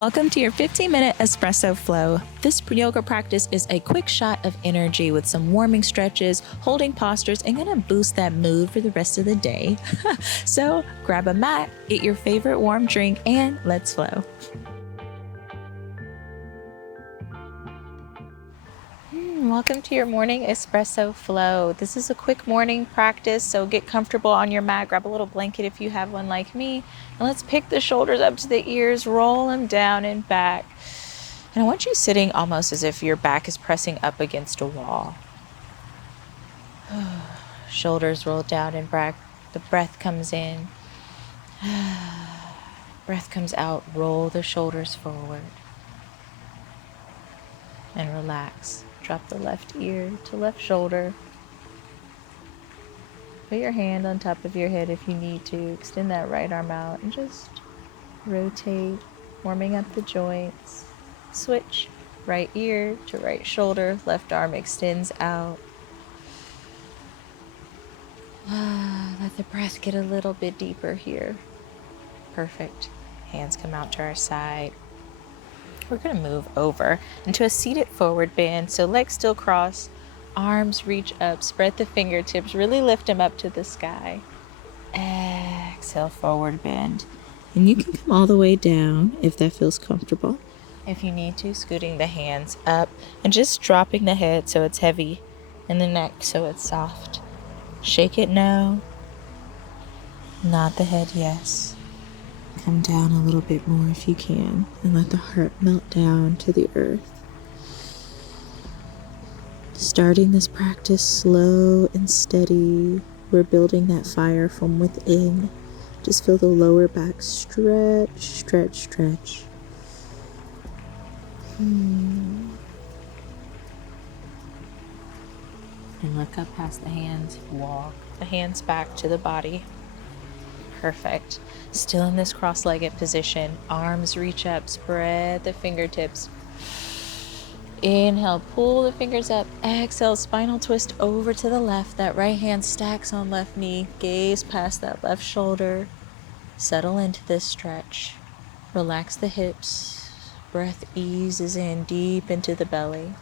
Welcome to your 15-minute espresso flow. This yoga practice is a quick shot of energy with some warming stretches, holding postures, and gonna boost that mood for the rest of the day. So grab a mat, get your favorite warm drink, and let's flow. Welcome to your morning espresso flow. This is a quick morning practice, so get comfortable on your mat, grab a little blanket if you have one like me, and let's pick the shoulders up to the ears, roll them down and back. And I want you sitting almost as if your back is pressing up against a wall. Shoulders roll down and back. The breath comes in. Breath comes out. Roll the shoulders forward. And relax. Drop the left ear to left shoulder. Put your hand on top of your head if you need to. Extend that right arm out and just rotate, warming up the joints. Switch. Right ear to right shoulder. Left arm extends out. Let the breath get a little bit deeper here. Perfect. Hands come out to our side. We're going to move over into a seated forward bend. So legs still cross, arms reach up, spread the fingertips, really lift them up to the sky. Exhale, forward bend. And you can come all the way down if that feels comfortable. If you need to, scooting the hands up and just dropping the head so it's heavy and the neck so it's soft. Shake it no. Nod the head yes. Come down a little bit more if you can and let the heart melt down to the earth. Starting this practice slow and steady. We're building that fire from within. Just feel the lower back stretch, stretch, stretch. And look up past the hands. Walk the hands back to the body. Perfect. Still in this cross-legged position. Arms reach up, spread the fingertips. Inhale, pull the fingers up. Exhale, spinal twist over to the left. That right hand stacks on left knee. Gaze past that left shoulder. Settle into this stretch. Relax the hips. Breath eases in deep into the belly.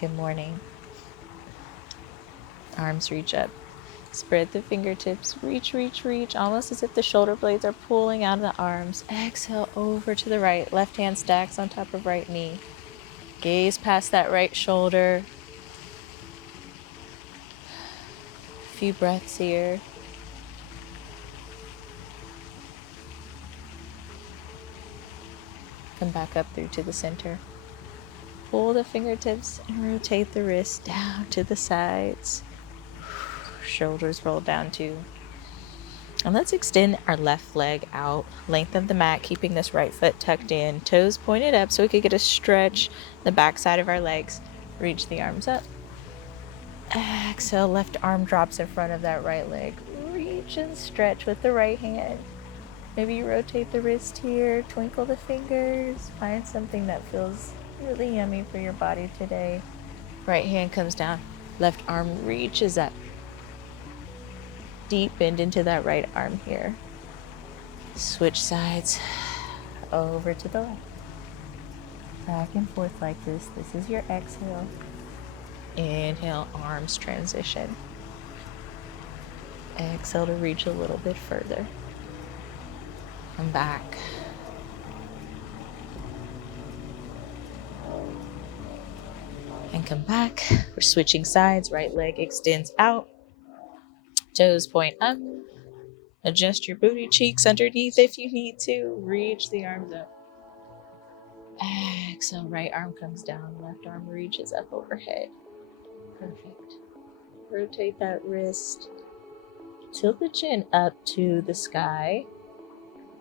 Good morning. Arms reach up. Spread the fingertips. Reach, reach, reach. Almost as if the shoulder blades are pulling out of the arms. Exhale over to the right. Left hand stacks on top of right knee. Gaze past that right shoulder. A few breaths here. Come back up through to the center. Pull the fingertips and rotate the wrists down to the sides. Shoulders roll down too. And let's extend our left leg out. Lengthen the mat, keeping this right foot tucked in. Toes pointed up so we could get a stretch. The back side of our legs. Reach the arms up. Exhale, left arm drops in front of that right leg. Reach and stretch with the right hand. Maybe you rotate the wrist here, twinkle the fingers. Find something that feels really yummy for your body today. Right hand comes down. Left arm reaches up. Deep bend into that right arm here. Switch sides over to the left. Back and forth like this. This is your exhale. Inhale, arms transition. Exhale to reach a little bit further. Come back. And come back. We're switching sides. Right leg extends out. Toes point up. Adjust your booty cheeks underneath if you need to. Reach the arms up. Exhale, right arm comes down. Left arm reaches up overhead. Perfect. Rotate that wrist. Tilt the chin up to the sky.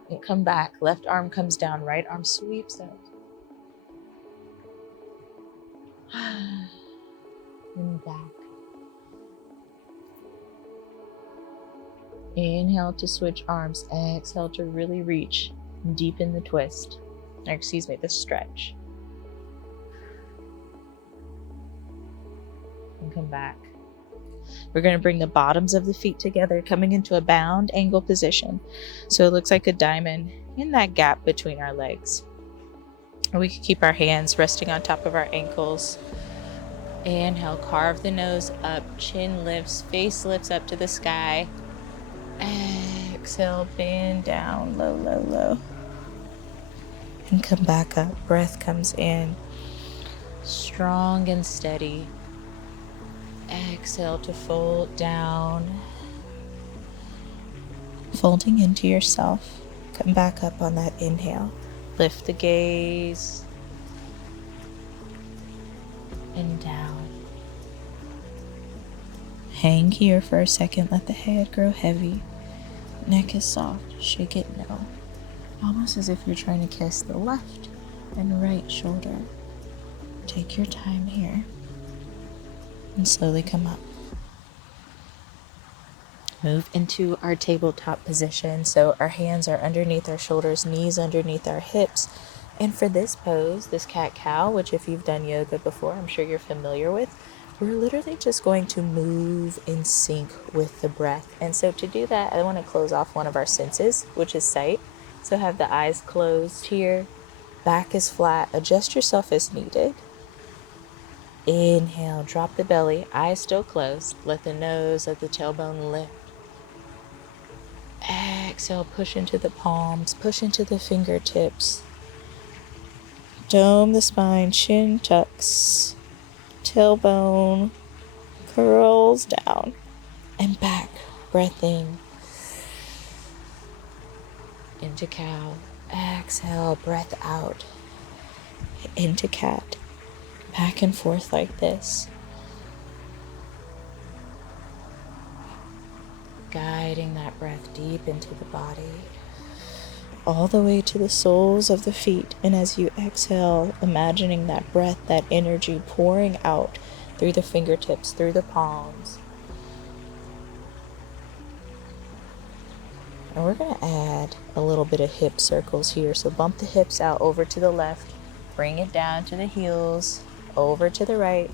And come back. Left arm comes down. Right arm sweeps up. And back. Inhale to switch arms. Exhale to really reach and deepen the twist. Or the stretch. And come back. We're going to bring the bottoms of the feet together, coming into a bound angle position. So it looks like a diamond in that gap between our legs. Or we can keep our hands resting on top of our ankles. Inhale, carve the nose up, chin lifts, face lifts up to the sky. Exhale, bend down, low, low, low. And come back up. Breath comes in, strong and steady. Exhale to fold down, folding into yourself. Come back up on that inhale. Lift the gaze and down. Hang here for a second. Let the head grow heavy. Neck is soft. Shake it no. Almost as if you're trying to kiss the left and right shoulder. Take your time here. And slowly come up. Move into our tabletop position. So our hands are underneath our shoulders, knees underneath our hips. And for this pose, this cat-cow, which if you've done yoga before, I'm sure you're familiar with, we're literally just going to move in sync with the breath. And so to do that, I want to close off one of our senses, which is sight. So have the eyes closed here. Back is flat. Adjust yourself as needed. Inhale, drop the belly, eyes still closed. Let the nose of the tailbone lift. Exhale, push into the palms, push into the fingertips. Dome the spine, chin tucks, tailbone curls down and back. Breath in. Into cow. Exhale, breath out. Into cat. Back and forth like this. Guiding that breath deep into the body. All the way to the soles of the feet. And as you exhale, imagining that breath, that energy pouring out through the fingertips, through the palms. And we're going to add a little bit of hip circles here. So bump the hips out over to the left. Bring it down to the heels. Over to the right.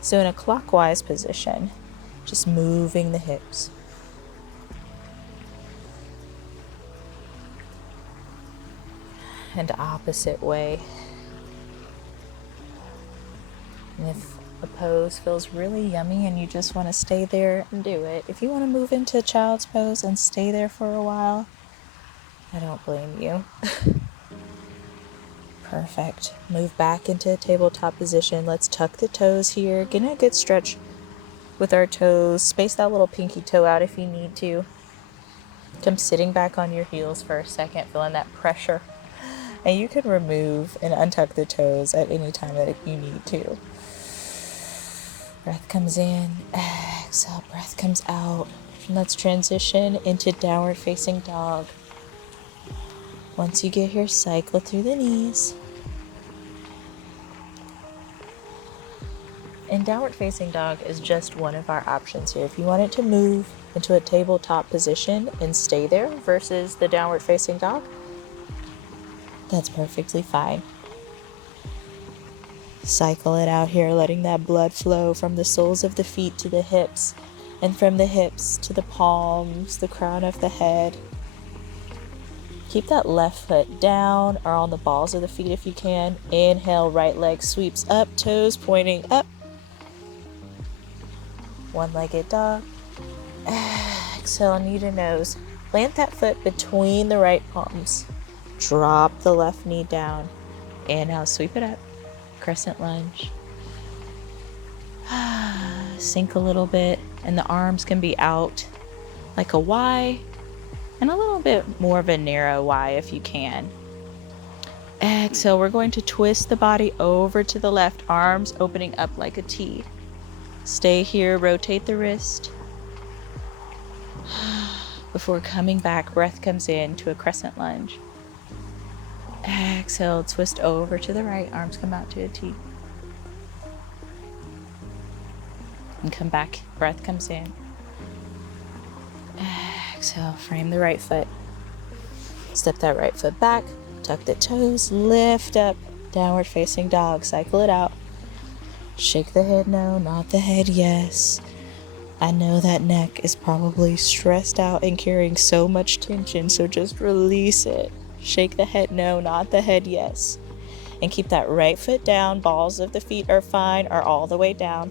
So in a clockwise position, just moving the hips. And opposite way. And if a pose feels really yummy and you just want to stay there and do it, if you want to move into child's pose and stay there for a while, I don't blame you. Perfect. Move back into a tabletop position. Let's tuck the toes here. Get a good stretch with our toes. Space that little pinky toe out if you need to. Come sitting back on your heels for a second, feeling that pressure. And you can remove and untuck the toes at any time that you need to. Breath comes in. Exhale. Breath comes out. And let's transition into downward facing dog. Once you get here, cycle through the knees. And downward facing dog is just one of our options here. If you wanted to move into a tabletop position and stay there versus the downward facing dog, that's perfectly fine. Cycle it out here, letting that blood flow from the soles of the feet to the hips, and from the hips to the palms, the crown of the head. Keep that left foot down or on the balls of the feet if you can. Inhale, right leg sweeps up, toes pointing up. One-legged dog. Exhale, knee to nose. Plant that foot between the right palms. Drop the left knee down. Inhale, sweep it up. Crescent lunge. Sink a little bit, and the arms can be out like a Y, and a little bit more of a narrow Y if you can. Exhale, we're going to twist the body over to the left, arms opening up like a T. Stay here, rotate the wrist. Before coming back, breath comes in to a crescent lunge. Exhale, twist over to the right, arms come out to a T. And come back, breath comes in. Exhale, frame the right foot. Step that right foot back, tuck the toes, lift up, downward facing dog, cycle it out. Shake the head no, nod the head yes. I know that neck is probably stressed out and carrying so much tension, so just release it. Shake the head no, not the head yes. And keep that right foot down. Balls of the feet are fine, are all the way down.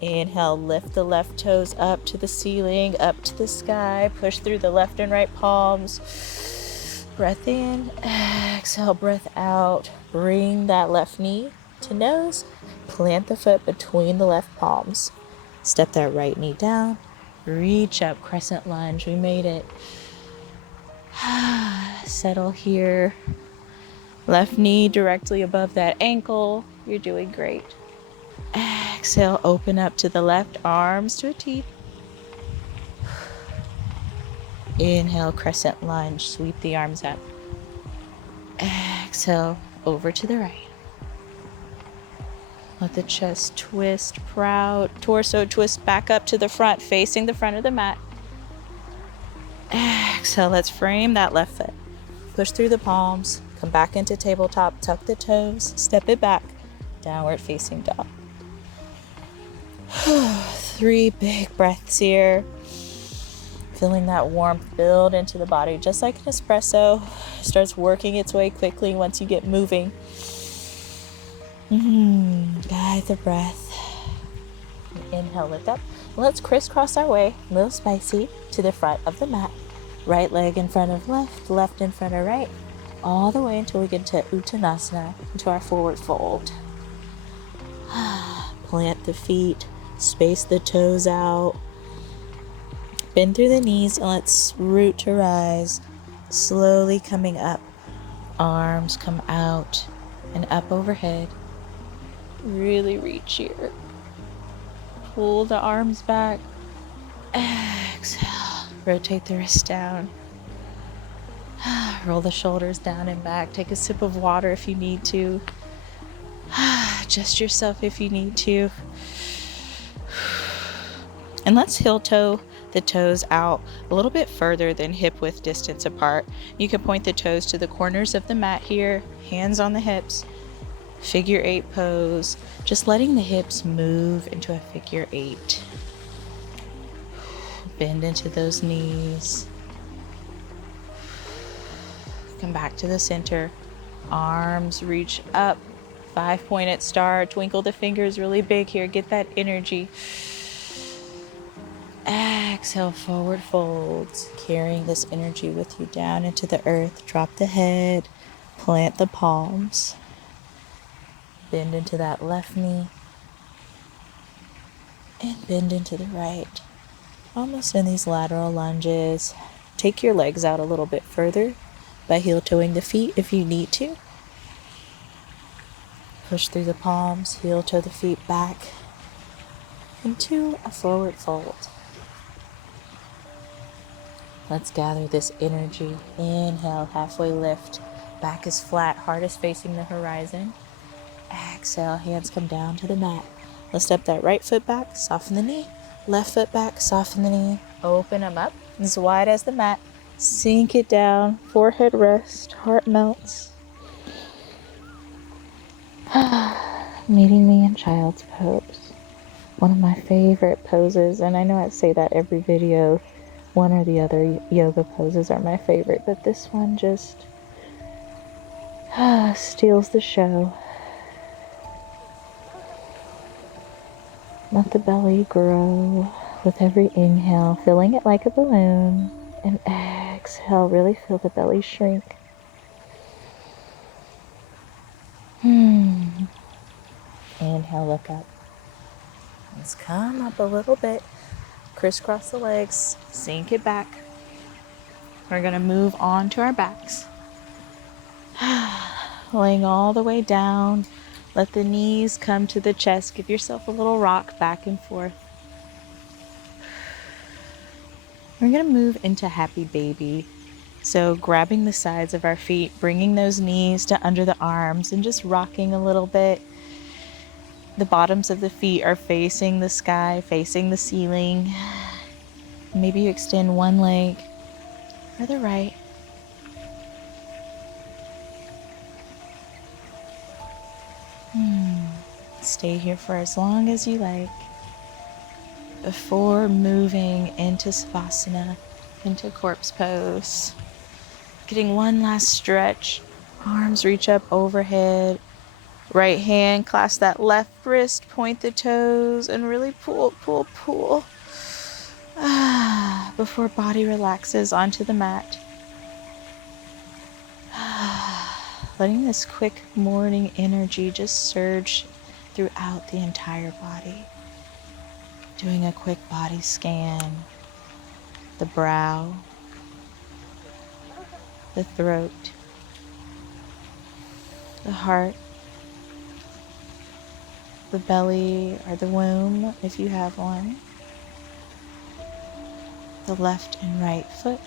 Inhale, lift the left toes up to the ceiling, up to the sky. Push through the left and right palms. Breath in, exhale, breath out. Bring that left knee to nose. Plant the foot between the left palms. Step that right knee down. Reach up, crescent lunge. We made it. Settle here. Left knee directly above that ankle. You're doing great. Exhale, open up to the left, arms to a T. Inhale, crescent lunge, sweep the arms up. Exhale, over to the right. Let the chest twist, proud. Torso twist back up to the front, facing the front of the mat. Exhale, let's frame that left foot. Push through the palms, come back into tabletop, tuck the toes, step it back, downward facing dog. 3 big breaths here. Feeling that warmth build into the body, just like an espresso. It starts working its way quickly once you get moving. Guide the breath. Inhale, lift up. Let's crisscross our way, a little spicy, to the front of the mat. Right leg in front of left, left in front of right, all the way until we get to Uttanasana, into our forward fold. Plant the feet, space the toes out. Bend through the knees and let's root to rise. Slowly coming up. Arms come out and up overhead. Really reach here. Pull the arms back. Exhale. Rotate the wrists down. Roll the shoulders down and back. Take a sip of water if you need to. Adjust yourself if you need to. And let's heel toe the toes out a little bit further than hip width distance apart. You can point the toes to the corners of the mat here, hands on the hips, figure 8 pose, just letting the hips move into a figure 8. Bend into those knees. Come back to the center. Arms reach up, 5-pointed star, twinkle the fingers really big here, get that energy. Exhale, forward folds, carrying this energy with you down into the earth. Drop the head, plant the palms, bend into that left knee, and bend into the right. Almost in these lateral lunges. Take your legs out a little bit further by heel toeing the feet if you need to. Push through the palms, heel toe the feet back into a forward fold. Let's gather this energy. Inhale, halfway lift. Back is flat, heart is facing the horizon. Exhale, hands come down to the mat. Let's step that right foot back, soften the knee. Left foot back, soften the knee. Open them up as wide as the mat. Sink it down, forehead rest, heart melts. Meeting me in child's pose. One of my favorite poses, and I know I say that every video. One or the other yoga poses are my favorite, but this one just steals the show. Let the belly grow with every inhale, filling it like a balloon. And exhale, really feel the belly shrink. Inhale, look up. Let's come up a little bit. Crisscross the legs, sink it back. We're going to move on to our backs. Laying all the way down. Let the knees come to the chest. Give yourself a little rock back and forth. We're going to move into happy baby. So grabbing the sides of our feet, bringing those knees to under the arms and just rocking a little bit. The bottoms of the feet are facing the sky, facing the ceiling. Maybe you extend one leg or the right. Stay here for as long as you like. before moving into Savasana, into corpse pose. Getting one last stretch. Arms reach up overhead. Right hand, clasp that left wrist, point the toes, and really pull, pull, pull. Before body relaxes onto the mat. Letting this quick morning energy just surge throughout the entire body. Doing a quick body scan. The brow, the throat, the heart, the belly or the womb if you have one, the left and right foot,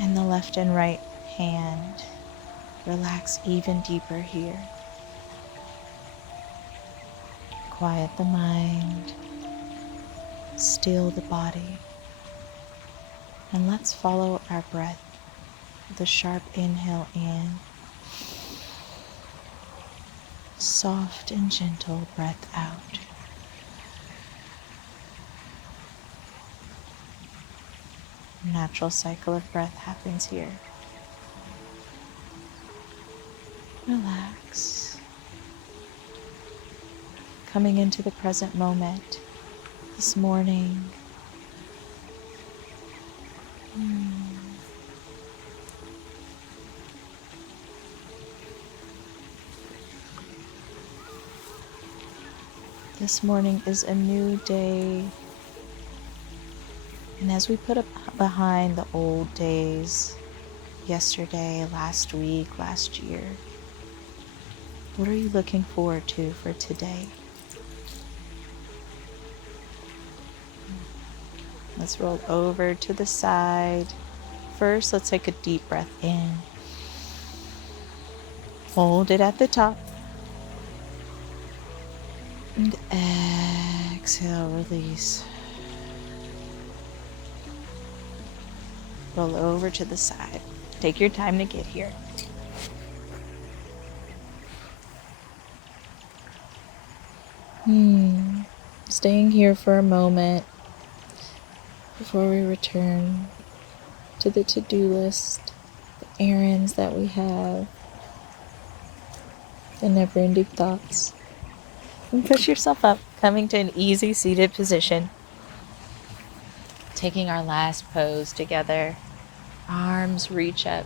and the left and right hand. Relax even deeper here. Quiet the mind, still the body, and let's follow our breath with a sharp inhale in, soft and gentle breath out. Natural cycle of breath happens here. Relax. Coming into the present moment this morning. This morning is a new day. And as we put behind the old days, yesterday, last week, last year, what are you looking forward to for today? Let's roll over to the side. First, let's take a deep breath in. Hold it at the top. And exhale, release. Roll over to the side. Take your time to get here. Staying here for a moment before we return to the to-do list, the errands that we have, the never-ending thoughts. And push yourself up, coming to an easy seated position. Taking our last pose together. Arms reach up.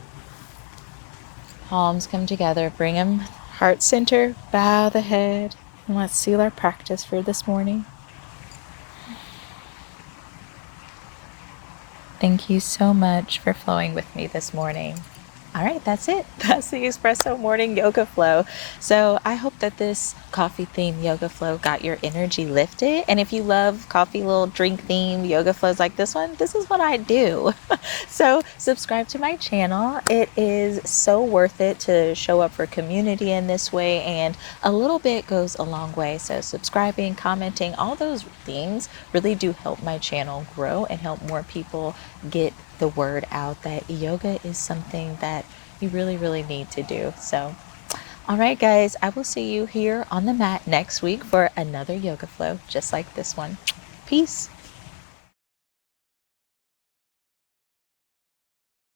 Palms come together. Bring them heart center. Bow the head. And let's seal our practice for this morning. Thank you so much for flowing with me this morning. All right, that's it. That's the Espresso Morning Yoga Flow. So I hope that this coffee-themed yoga flow got your energy lifted. And if you love coffee little drink-themed yoga flows like this one, this is what I do. So subscribe to my channel. It is so worth it to show up for community in this way, and a little bit goes a long way. So subscribing, commenting, all those things really do help my channel grow and help more people get the word out that yoga is something that you really, really need to do. So, all right, guys, I will see you here on the mat next week for another yoga flow just like this one. Peace.